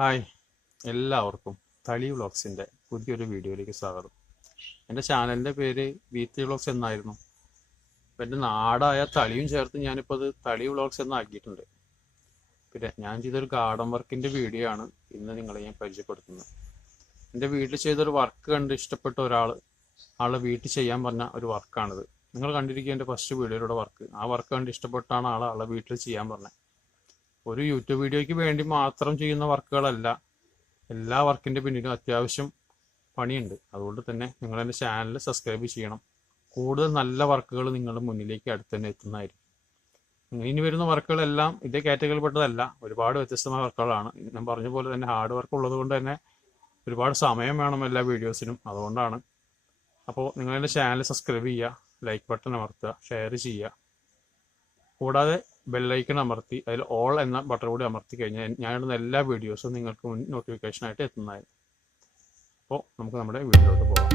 Hi, എല്ലാവർക്കും തളി വ്ളോഗ്സിൻ്റെ പുതിയൊരു വീഡിയോയിലേക്ക് സ്വാഗതം. എൻ്റെ ചാനലിൻ്റെ പേര് V3 വ്ളോഗ്സ് എന്നായിരുന്നു. അപ്പം എൻ്റെ നാടായ തളിയും ചേർത്ത് ഞാനിപ്പോൾ അത് തളി വ്ളോഗ്സ് എന്നാക്കിയിട്ടുണ്ട്. പിന്നെ ഞാൻ ചെയ്തൊരു ഗാർഡൻ വർക്കിൻ്റെ വീഡിയോ ആണ് ഇന്ന് നിങ്ങളെ ഞാൻ പരിചയപ്പെടുത്തുന്നത്. എൻ്റെ വീട്ടിൽ ചെയ്തൊരു വർക്ക് കണ്ട് ഇഷ്ടപ്പെട്ട ആളെ വീട്ടിൽ ചെയ്യാൻ പറഞ്ഞ ഒരു വർക്കാണിത്. നിങ്ങൾ കണ്ടിരിക്കുക എൻ്റെ ഫസ്റ്റ് വീഡിയോയിലൂടെ വർക്ക്. ആ വർക്ക് കണ്ട് ഇഷ്ടപ്പെട്ടാണ് ആളെ വീട്ടിൽ ചെയ്യാൻ പറഞ്ഞത്. ഒരു യൂട്യൂബ് വീഡിയോയ്ക്ക് വേണ്ടി മാത്രം ചെയ്യുന്ന വർക്കുകളല്ല, എല്ലാ വർക്കിൻ്റെ പിന്നിലും അത്യാവശ്യം പണിയുണ്ട്. അതുകൊണ്ട് തന്നെ നിങ്ങൾ എൻ്റെ ചാനൽ സബ്സ്ക്രൈബ് ചെയ്യണം. കൂടുതൽ നല്ല വർക്കുകൾ നിങ്ങളുടെ മുന്നിലേക്ക് അടുത്ത് തന്നെ എത്തുന്നതായിരിക്കും. ഇനി വരുന്ന വർക്കുകളെല്ലാം ഇതേ കാറ്റഗറിയിൽപ്പെട്ടതല്ല, ഒരുപാട് വ്യത്യസ്തമായ വർക്കുകളാണ്. ഞാൻ പറഞ്ഞ പോലെ തന്നെ ഹാർഡ് വർക്ക് ഉള്ളത് കൊണ്ട് തന്നെ ഒരുപാട് സമയം വേണം എല്ലാ വീഡിയോസിനും. അതുകൊണ്ടാണ്. അപ്പോൾ നിങ്ങൾ എൻ്റെ ചാനൽ സബ്സ്ക്രൈബ് ചെയ്യുക, ലൈക്ക് ബട്ടൺ അമർത്തുക, ഷെയർ ചെയ്യുക. കൂടാതെ ബെല്ലൈക്കൺ അമർത്തി അതിൽ ഓൾ എന്ന ബട്ടൺ കൂടി അമർത്തി കഴിഞ്ഞാൽ ഞാനിടുന്ന എല്ലാ വീഡിയോസും നിങ്ങൾക്ക് നോട്ടിഫിക്കേഷനായിട്ട് എത്തുന്നതായിരുന്നു. അപ്പോൾ നമുക്ക് നമ്മുടെ വീഡിയോയിലോട്ട് പോകാം.